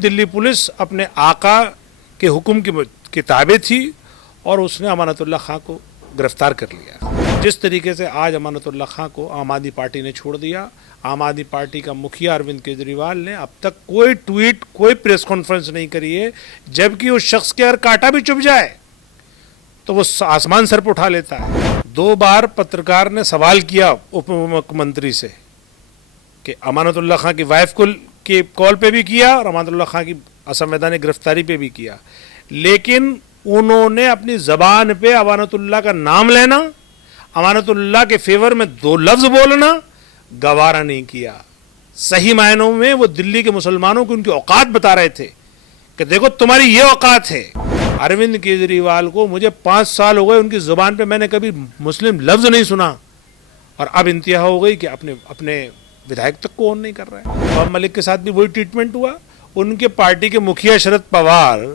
Delhi police अपने आका के हुक्म की ताबे थी और उसने अमानतुल्लाह खां को गिरफ्तार कर लिया। जिस तरीके से आज अमानतुल्लाह खां को आम आदमी पार्टी ने छोड़ दिया, आम आदमी पार्टी का मुखिया अरविंद केजरीवाल ने अब तक कोई ट्वीट, कोई प्रेस कॉन्फ्रेंस नहीं करी है, जबकि उस शख्स के अगर कांटा भी चुभ जाए तो वो आसमान सर पर उठा लेता है। 2 बार पत्रकार ने सवाल किया उप मुख्यमंत्री से कि अमानतुल्लाह खां की वाइफ को के कॉल पे भी किया और अमानतुल्लाह खां की असंवैधानिक गिरफ्तारी पे भी किया, लेकिन उन्होंने अपनी जबान पे अमानतुल्लाह का नाम लेना, अमानतुल्लाह के फेवर में 2 लफ्ज बोलना गवारा नहीं किया। सही मायनों में वो दिल्ली के मुसलमानों को उनकी औकात बता रहे थे कि देखो तुम्हारी ये औकात है। अरविंद केजरीवाल को मुझे 5 साल हो गए, उनकी जुबान पे मैंने कभी मुस्लिम लफ्ज नहीं सुना और अब इंतहा हो गई कि अपने विधायक तक को ऑन नहीं कर रहा है। नवाब मलिक के साथ भी वही ट्रीटमेंट हुआ। उनके पार्टी के मुखिया शरद पवार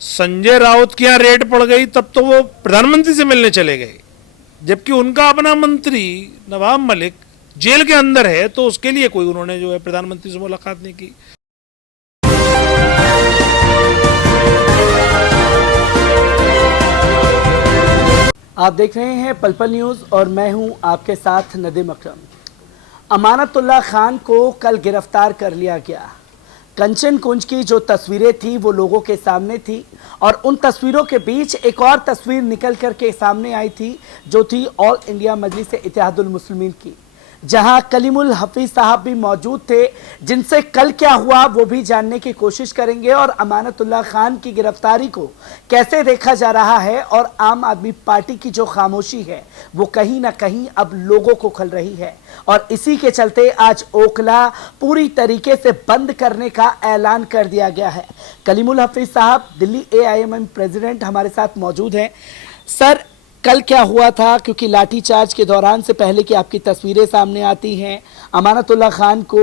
संजय राउत की यहाँ रेड पड़ गई तब तो वो प्रधानमंत्री से मिलने चले गए, जबकि उनका अपना मंत्री नवाब मलिक जेल के अंदर है, तो उसके लिए कोई उन्होंने जो है प्रधानमंत्री से मुलाकात नहीं की। आप देख रहे हैं पल पल न्यूज और मैं हूं आपके साथ नदीम अकरम। अमानतुल्लाह खान को कल गिरफ्तार कर लिया गया। कंचन कुंज की जो तस्वीरें थी वो लोगों के सामने थी और उन तस्वीरों के बीच एक और तस्वीर निकल कर के सामने आई थी, जो थी ऑल इंडिया मजलिस इत्तेहादुल मुस्लिमीन की, जहां कलीमुल हफीज साहब भी मौजूद थे, जिनसे कल क्या हुआ वो भी जानने की कोशिश करेंगे और अमानतुल्लाह खान की गिरफ्तारी को कैसे देखा जा रहा है और आम आदमी पार्टी की जो खामोशी है वो कहीं ना कहीं अब लोगों को खल रही है। और इसी के चलते आज ओखला पूरी तरीके से बंद करने का ऐलान कर दिया गया है। कलीमुल हफीज साहब दिल्ली AIMM प्रेसिडेंट हमारे साथ मौजूद हैं। सर, कल क्या हुआ था, क्योंकि लाठीचार्ज के दौरान से पहले की आपकी तस्वीरें सामने आती हैं, अमानतुल्लाह खान को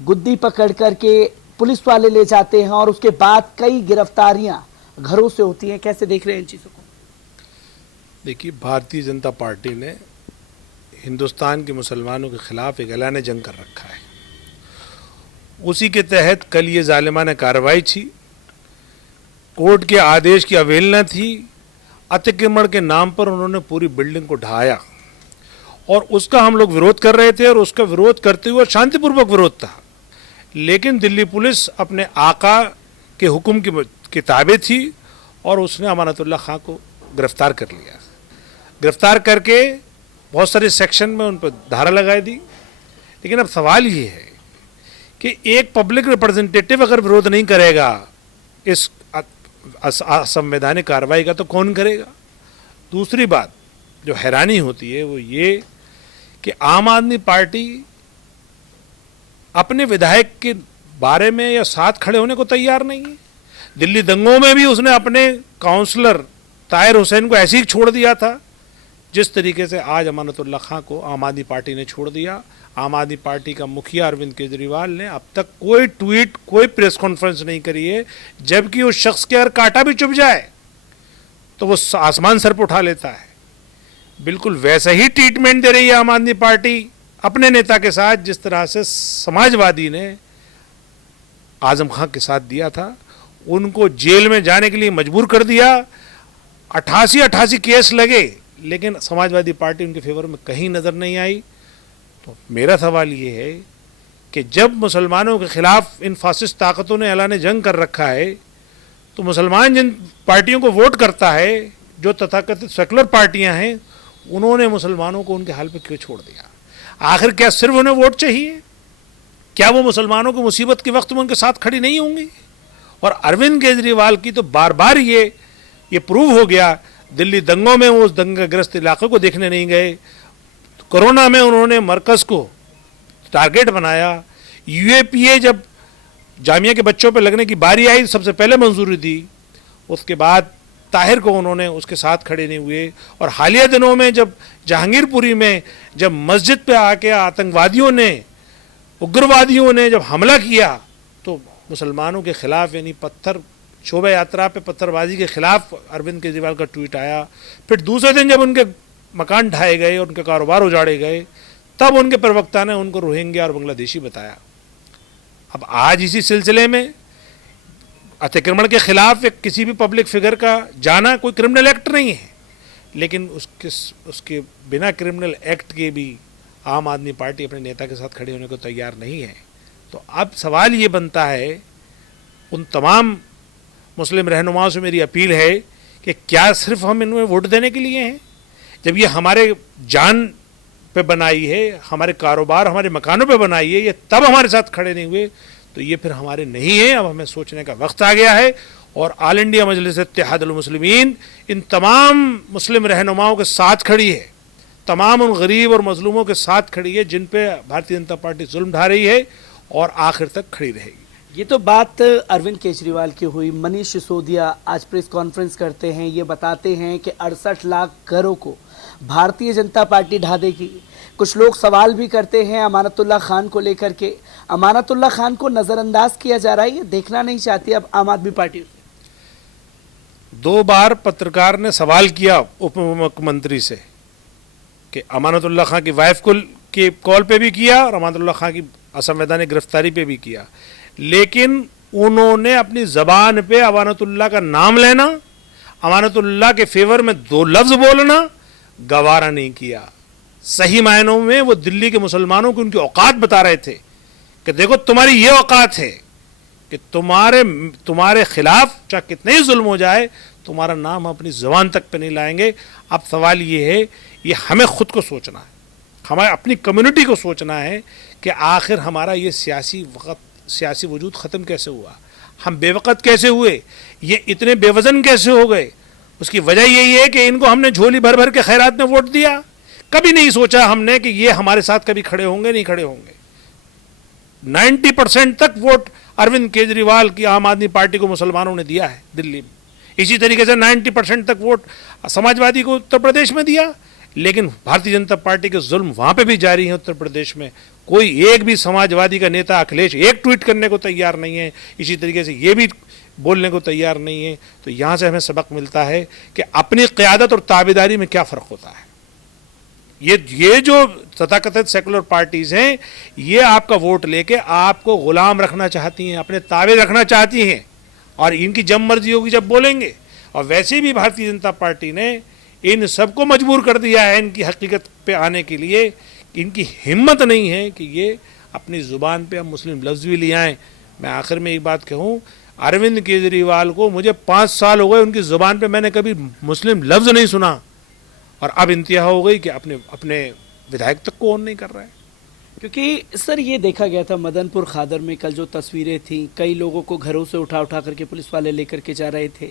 गुद्दी पकड़ करके पुलिस वाले ले जाते हैं और उसके बाद कई गिरफ्तारियां घरों से होती हैं, कैसे देख रहे हैं इन चीज़ों को? देखिए, भारतीय जनता पार्टी ने हिंदुस्तान के मुसलमानों के खिलाफ एक ऐलान जंग कर रखा है। उसी के तहत कल ये जालिमाना कार्रवाई थी, कोर्ट के आदेश की अवहेलना थी, अतिक्रमण के नाम पर उन्होंने पूरी बिल्डिंग को ढहाया और उसका हम लोग विरोध कर रहे थे और उसका विरोध करते हुए शांतिपूर्वक विरोध था। लेकिन दिल्ली पुलिस अपने आका के हुक्म की ताबे थी और उसने अमानतुल्लाह खां को गिरफ्तार कर लिया। गिरफ्तार करके बहुत सारे सेक्शन में उन पर धारा लगाई दी। लेकिन अब सवाल ये है कि एक पब्लिक रिप्रेजेंटेटिव अगर विरोध नहीं करेगा इस असंवैधानिक कार्रवाई का, तो कौन करेगा? दूसरी बात जो हैरानी होती है वो ये कि आम आदमी पार्टी अपने विधायक के बारे में या साथ खड़े होने को तैयार नहीं है। दिल्ली दंगों में भी उसने अपने काउंसलर ताहिर हुसैन को ऐसे ही छोड़ दिया था, जिस तरीके से आज अमानतुल्लाह खां को आम आदमी पार्टी ने छोड़ दिया। आम आदमी पार्टी का मुखिया अरविंद केजरीवाल ने अब तक कोई ट्वीट, कोई प्रेस कॉन्फ्रेंस नहीं करी है, जबकि उस शख्स के अगर कांटा भी चुभ जाए तो वो आसमान सर पर उठा लेता है। बिल्कुल वैसा ही ट्रीटमेंट दे रही है आम आदमी पार्टी अपने नेता के साथ, जिस तरह से समाजवादी ने आजम खां के साथ दिया था। उनको जेल में जाने के लिए मजबूर कर दिया। 88 केस लगे, लेकिन समाजवादी पार्टी उनके फेवर में कहीं नजर नहीं आई। तो मेरा सवाल ये है कि जब मुसलमानों के खिलाफ इन फासिस्ट ताकतों ने ऐलान जंग कर रखा है, तो मुसलमान जिन पार्टियों को वोट करता है, जो तथाकथित सेकुलर पार्टियां हैं, उन्होंने मुसलमानों को उनके हाल पे क्यों छोड़ दिया? आखिर क्या सिर्फ उन्हें वोट चाहिए? क्या वो मुसलमानों की मुसीबत के वक्त में उनके साथ खड़ी नहीं होंगी? और अरविंद केजरीवाल की तो बार बार ये प्रूव हो गया। दिल्ली दंगों में वो उस दंगाग्रस्त इलाके को देखने नहीं गए, कोरोना में उन्होंने मरकज को टारगेट बनाया, UAPA जब जामिया के बच्चों पर लगने की बारी आई सबसे पहले मंजूरी दी, उसके बाद ताहिर को उन्होंने उसके साथ खड़े नहीं हुए। और हालिया दिनों में जब जहांगीरपुरी में जब मस्जिद पे आके आतंकवादियों ने, उग्रवादियों ने जब हमला किया, तो मुसलमानों के खिलाफ यानी पत्थर शोभा यात्रा पे पत्थरबाजी के खिलाफ अरविंद केजरीवाल का ट्वीट आया। फिर दूसरे दिन जब उनके मकान ढाए गए और उनके कारोबार उजाड़े गए, तब उनके प्रवक्ता ने उनको रोहिंग्या और बांग्लादेशी बताया। अब आज इसी सिलसिले में अतिक्रमण के खिलाफ एक किसी भी पब्लिक फिगर का जाना कोई क्रिमिनल एक्ट नहीं है, लेकिन उसके बिना क्रिमिनल एक्ट के भी आम आदमी पार्टी अपने नेता के साथ खड़े होने को तैयार नहीं है। तो अब सवाल ये बनता है, उन तमाम मुस्लिम रहनुमाओं से मेरी अपील है कि क्या सिर्फ हम इनमें वोट देने के लिए हैं? जब ये हमारे जान पे बनाई है, हमारे कारोबार, हमारे मकानों पे बनाई है, ये तब हमारे साथ खड़े नहीं हुए तो ये फिर हमारे नहीं है। अब हमें सोचने का वक्त आ गया है और ऑल इंडिया मजलिस इत्तेहादुल मुस्लिमीन इन तमाम मुस्लिम रहनुमाओं के साथ खड़ी है, तमाम उन गरीब और मजलूमों के साथ खड़ी है जिन पे भारतीय जनता पार्टी जुल्म ढा रही है और आखिर तक खड़ी रहेगी। ये तो बात अरविंद केजरीवाल की हुई। मनीष सिसोदिया आज प्रेस कॉन्फ्रेंस करते हैं, ये बताते हैं कि 68 लाख घरों को भारतीय जनता पार्टी ढा देगी। कुछ लोग सवाल भी करते हैं अमानतुल्लाह खान को लेकर के। अमानतुल्लाह खान को नजरअंदाज किया जा रहा है, ये देखना नहीं चाहती अब आम आदमी पार्टी। 2 बार पत्रकार ने सवाल किया उप मुख्यमंत्री से कि अमानतुल्लाह खान की वाइफ को के कॉल पे भी किया और अमानतुल्लाह खान की असंवैधानिक गिरफ्तारी पे भी किया, लेकिन उन्होंने अपनी जबान पे अमानतुल्लाह का नाम लेना, अमानतुल्लाह के फेवर में 2 लफ्ज बोलना गवारा नहीं किया। सही मायनों में वो दिल्ली के मुसलमानों को उनकी औकात बता रहे थे कि देखो तुम्हारी ये औकात है कि तुम्हारे खिलाफ चाहे कितने ही जुल्म हो जाए तुम्हारा नाम अपनी जुबान तक पे नहीं लाएंगे। अब सवाल ये है, ये हमें खुद को सोचना है, हमें अपनी कम्युनिटी को सोचना है कि आखिर हमारा ये सियासी वजूद ख़त्म कैसे हुआ, हम बेवकत कैसे हुए, ये इतने बेवजन कैसे हो गए। उसकी वजह यही है कि इनको हमने झोली भर भर के खैरात में वोट दिया। कभी नहीं सोचा हमने कि ये हमारे साथ कभी खड़े होंगे, नहीं खड़े होंगे। 90% तक वोट अरविंद केजरीवाल की आम आदमी पार्टी को मुसलमानों ने दिया है दिल्ली में। इसी तरीके से 90% तक वोट समाजवादी को उत्तर प्रदेश में दिया, लेकिन भारतीय जनता पार्टी के जुल्म वहां पे भी जारी है। उत्तर प्रदेश में कोई एक भी समाजवादी का नेता अखिलेश एक ट्वीट करने को तैयार नहीं है, इसी तरीके से ये भी बोलने को तैयार नहीं है। तो यहां से हमें सबक मिलता है कि अपनी क़यादत और ताबेदारी में क्या फ़र्क होता है। ये जो तथाकथित सेकुलर पार्टीज हैं, ये आपका वोट लेके आपको गुलाम रखना चाहती हैं, अपने ताबे रखना चाहती हैं और इनकी जब मर्जी होगी जब बोलेंगे। और वैसे भी भारतीय जनता पार्टी ने इन सबको मजबूर कर दिया है इनकी हकीकत पे आने के लिए। इनकी हिम्मत नहीं है कि ये अपनी ज़ुबान पे अब मुस्लिम लफ्ज़ भी ले आएँ। मैं आखिर में एक बात कहूँ, अरविंद केजरीवाल को मुझे 5 साल हो गए, उनकी ज़ुबान पे मैंने कभी मुस्लिम लफ्ज़ नहीं सुना और अब इंतहा हो गई कि अपने विधायक तक को ऑन नहीं कर रहा है। क्योंकि सर ये देखा गया था मदनपुर खादर में कल जो तस्वीरें थी, कई लोगों को घरों से उठा करके पुलिस वाले लेकर के जा रहे थे।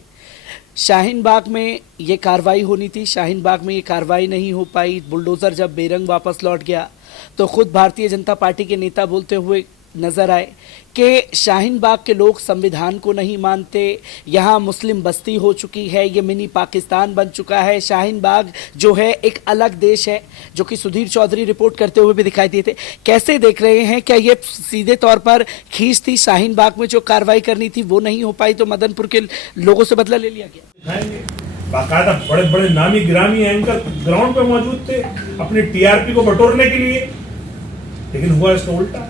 शाहीन बाग में ये कार्रवाई होनी थी, शाहीन बाग में ये कार्रवाई नहीं हो पाई। बुलडोज़र जब बेरंग वापस लौट गया तो खुद भारतीय जनता पार्टी के नेता बोलते हुए नजर आए कि शाहीन बाग के लोग संविधान को नहीं मानते, यहाँ मुस्लिम बस्ती हो चुकी है, ये मिनी पाकिस्तान बन चुका है। शाहीन बाग जो है एक अलग देश है, जो कि सुधीर चौधरी रिपोर्ट करते हुए भी दिखाई दिए थे। कैसे देख रहे हैं, क्या ये सीधे तौर पर खींच थी? शाहीन बाग में जो कार्रवाई करनी थी वो नहीं हो पाई तो मदनपुर के लोगों से बदला ले लिया गया? बाकायदा बड़े बड़े नामी गिरामी एंकर ग्राउंड पे मौजूद थे अपनी टीआरपी को बटोरने के लिए, लेकिन हुआ इसका उल्टा।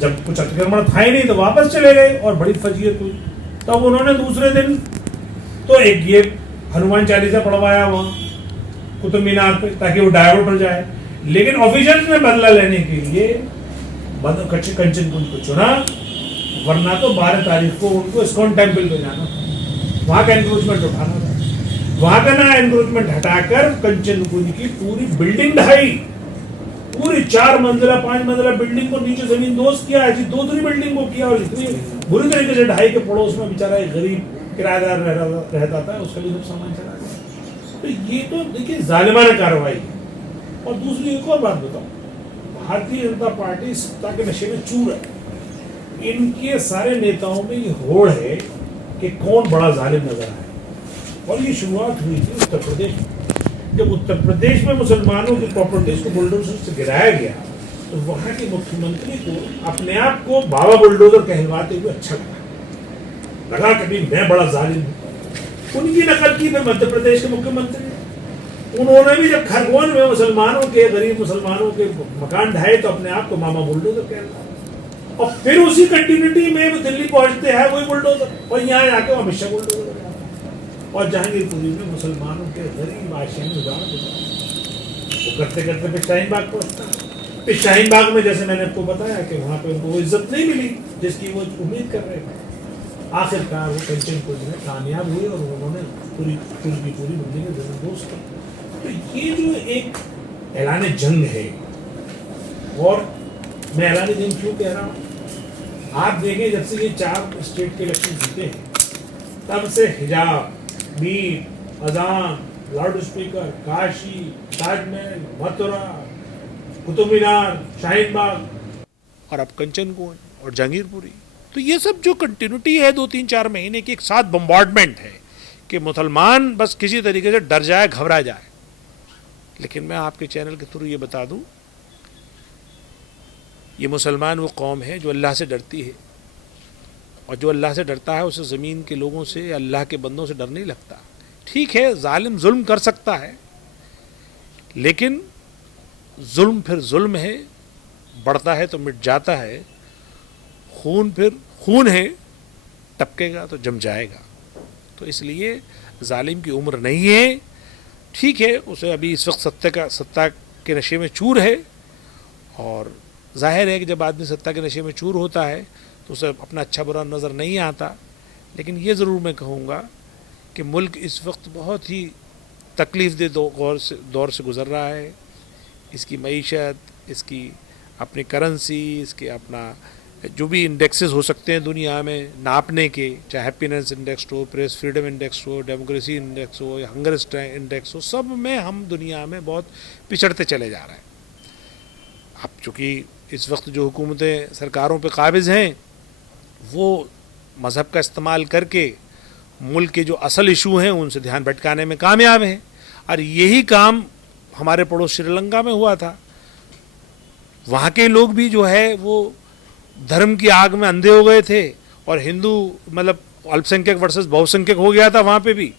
जब कुछ अतिक्रमण था ही नहीं तो वापस चले गए और बड़ी फजीयत हुई। तब उन्होंने दूसरे दिन तो एक ये हनुमान चालीसा पढ़वाया वहां कुतुब मीनार पे ताकि वो डायवर्ट हो जाए, लेकिन ऑफिशियल्स ने बदला लेने के लिए कंचन कुंज को चुना, वरना तो 12 तारीख को उनको इस्कॉन टेम्पल पे जाना था, वहां का एनक्रोचमेंट उठाना था। वहां का ना एनक्रोचमेंट हटाकर कंचन कुंज की पूरी बिल्डिंग ढाई, पूरी 4 मंजिला 5 मंजिला बिल्डिंग को नीचे जमीन दोस्त किया, ऐसी दूसरी बिल्डिंग को किया और इतनी बुरी तरीके से ढाई के पड़ोस में बेचारा एक गरीब किराएदार रहता था, उसका भी सब सामान चला गया। तो ये तो देखिए जालिमाना कार्रवाई है। और दूसरी एक और बात बताऊं, भारतीय जनता पार्टी सत्ता के नशे में चूर है। इनके सारे नेताओं में ये होड़ है कि कौन बड़ा जालिम नजर आए। और ये शुरुआत हुई थी उत्तर प्रदेश में, जब उत्तर प्रदेश में मुसलमानों की प्रॉपर्टीज को बुलडोजर से गिराया गया तो वहां के मुख्यमंत्री को अपने आप को बाबा बुलडोजर कहलवाते हुए अच्छा लगा कभी मैं बड़ा जालिम हूं। उनकी नकल की फिर मध्य प्रदेश के मुख्यमंत्री, उन्होंने भी जब खरगोन में मुसलमानों के गरीब मुसलमानों के मकान ढाए तो अपने आप को मामा बुलडोजर कहलवाया। और फिर उसी कंटिन्यूटी में वो दिल्ली पहुंचते हैं वही बुलडोजर, और यहाँ जाके वो हमेशा बुलडोजर हो जाता है। और जहांगीरपुरी में मुसलमानों के गरीब आशियां में उजाड़ देता है। वो करते करते फिर शाहीन बाग पहुंचता है। फिर शाहीन बाग में जैसे मैंने आपको बताया कि वहाँ पे उनको वो इज्जत नहीं मिली जिसकी वो उम्मीद कर रहे थे। आखिरकार वो कंचन कुंज में कामयाब हुए और उन्होंने पूरी बिल्डिंग जबरदोज की। तो ये जो एक ऐलान जंग है, और मैं ऐलान जंग क्यों कह रहा हूँ, आप देखें जब से ये 4 स्टेट के इलेक्शन जीते हैं तब से हिजाब, मीर, अजान, लाउड स्पीकर, काशी, ताजमहल, मथुरा, कुतुब मीनार, शाहीन बाग और अब कंचन कुंज और जहांगीरपुरी, तो ये सब जो कंटिन्यूटी है 2-3-4 महीने की एक साथ बम्बार्डमेंट है कि मुसलमान बस किसी तरीके से डर जाए, घबरा जाए। लेकिन मैं आपके चैनल के थ्रू ये बता दूं, ये मुसलमान वो कौम है जो अल्लाह से डरती है, और जो अल्लाह से डरता है उसे ज़मीन के लोगों से या अल्लाह के बंदों से डर नहीं लगता। ठीक है, जालिम जुल्म कर सकता है, लेकिन जुल्म फिर जुल्म है, बढ़ता है तो मिट जाता है। खून फिर खून है, टपकेगा तो जम जाएगा। तो इसलिए जालिम की उम्र नहीं है। ठीक है, उसे अभी इस वक्त सत्ता के नशे में चूर है, और जाहिर है कि जब आदमी सत्ता के नशे में चूर होता है तो उसे अपना अच्छा बुरा नज़र नहीं आता। लेकिन ये ज़रूर मैं कहूँगा कि मुल्क इस वक्त बहुत ही तकलीफ़ दे दौर से गुज़र रहा है। इसकी मईशत, इसकी अपनी करेंसी, इसके अपना जो भी इंडेक्सेस हो सकते हैं दुनिया में नापने के, चाहे हैप्पीनेस इंडेक्स हो, प्रेस फ्रीडम इंडेक्स हो, डेमोक्रेसी इंडेक्स हो, या हंगर इंडेक्स हो, सब में हम दुनिया में बहुत पिछड़ते चले जा रहे हैं। अब चूँकि इस वक्त जो हुकूमतें सरकारों पे काबिज़ हैं वो मज़हब का इस्तेमाल करके मुल्क के जो असल इशू हैं उनसे ध्यान भटकाने में कामयाब हैं, और यही काम हमारे पड़ोस श्रीलंका में हुआ था। वहाँ के लोग भी जो है वो धर्म की आग में अंधे हो गए थे, और हिंदू मतलब अल्पसंख्यक वर्सेस बहुसंख्यक हो गया था वहाँ पे भी।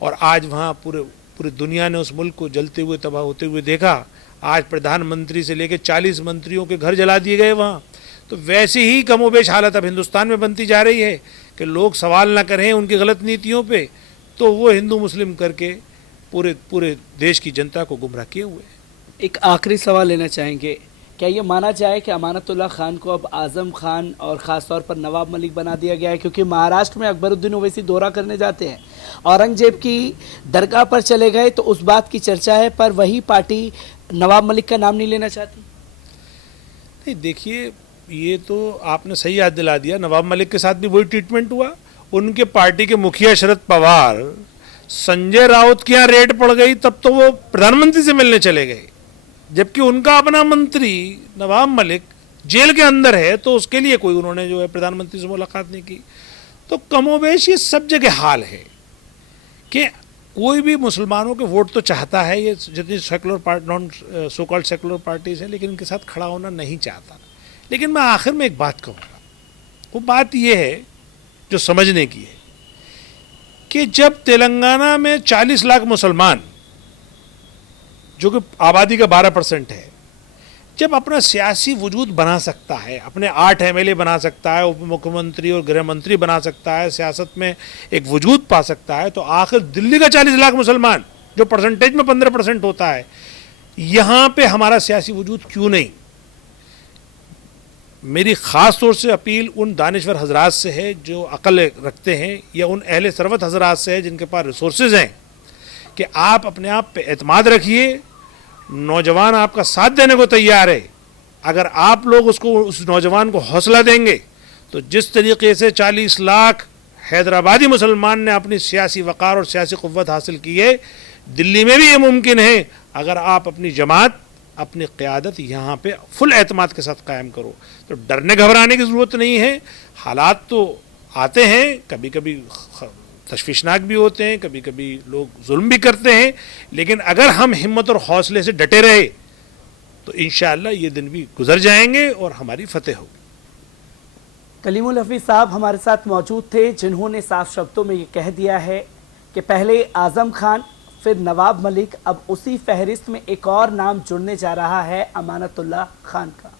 और आज वहाँ पूरे दुनिया ने उस मुल्क को जलते हुए, तबाह होते हुए देखा। आज प्रधानमंत्री से लेकर 40 मंत्रियों के घर जला दिए गए वहाँ। तो वैसे ही कमोबेश हालत अब हिंदुस्तान में बनती जा रही है कि लोग सवाल ना करें उनकी गलत नीतियों पे, तो वो हिंदू मुस्लिम करके पूरे देश की जनता को गुमराह किए हुए हैं। एक आखिरी सवाल लेना चाहेंगे, क्या ये माना जाए कि अमानतुल्ला खान को अब आज़म खान और ख़ास तौर पर नवाब मलिक बना दिया गया है? क्योंकि महाराष्ट्र में अकबरुद्दीन ओवैसी दौरा करने जाते हैं, औरंगजेब की दरगाह पर चले गए, तो उस बात की चर्चा है, पर वही पार्टी नवाब मलिक का नाम नहीं लेना चाहती। नहीं, देखिए, ये तो आपने सही याद दिला दिया। नवाब मलिक के साथ भी वही ट्रीटमेंट हुआ। उनके पार्टी के मुखिया शरद पवार, संजय राउत के यहाँ रेड पड़ गई तब तो वो प्रधानमंत्री से मिलने चले गए, जबकि उनका अपना मंत्री नवाब मलिक जेल के अंदर है, तो उसके लिए कोई उन्होंने जो है प्रधानमंत्री से मुलाकात नहीं की। तो कमोबेश ये सब जगह हाल है कि कोई भी मुसलमानों के वोट तो चाहता है, ये जितनी secular non so called secular parties हैं, लेकिन इनके साथ खड़ा होना नहीं चाहता। लेकिन मैं आखिर में एक बात कहूँगा, वो बात ये है जो समझने की है कि जब तेलंगाना में 40 लाख मुसलमान, जो कि आबादी का 12% है, जब अपना सियासी वजूद बना सकता है, अपने 8 MLA बना सकता है, उप मुख्यमंत्री और गृह मंत्री बना सकता है, सियासत में एक वजूद पा सकता है, तो आखिर दिल्ली का 40 लाख मुसलमान जो परसेंटेज में 15% होता है, यहाँ पे हमारा सियासी वजूद क्यों नहीं? मेरी ख़ास तौर से अपील उन दानिश्वर हजरात से है जो अकल रखते हैं, या उन अहले सरवत हजरात से है जिनके पास रिसोर्सेज हैं, कि आप अपने आप पे एतमाद रखिए। नौजवान आपका साथ देने को तैयार है। अगर आप लोग उस नौजवान को हौसला देंगे तो जिस तरीके से 40 लाख हैदराबादी मुसलमान ने अपनी सियासी वक़ार और सियासी क़ुव्वत हासिल की है, दिल्ली में भी ये मुमकिन है अगर आप अपनी जमात, अपनी क़यादत यहाँ पे फुल एतमाद के साथ कायम करो। तो डरने घबराने की ज़रूरत नहीं है। हालात तो आते हैं, कभी कभी तशवीशनाक भी होते हैं, कभी कभी लोग जुल्म भी करते हैं, लेकिन अगर हम हिम्मत और हौसले से डटे रहे तो इंशाअल्लाह ये दिन भी गुजर जाएंगे और हमारी फतेह होगी। कलीमुल हफीज़ साहब हमारे साथ मौजूद थे, जिन्होंने साफ शब्दों में ये कह दिया है कि पहले आज़म खान, फिर नवाब मलिक, अब उसी फहरिस्त में एक और नाम जुड़ने जा रहा है, अमानतुल्ला खान का।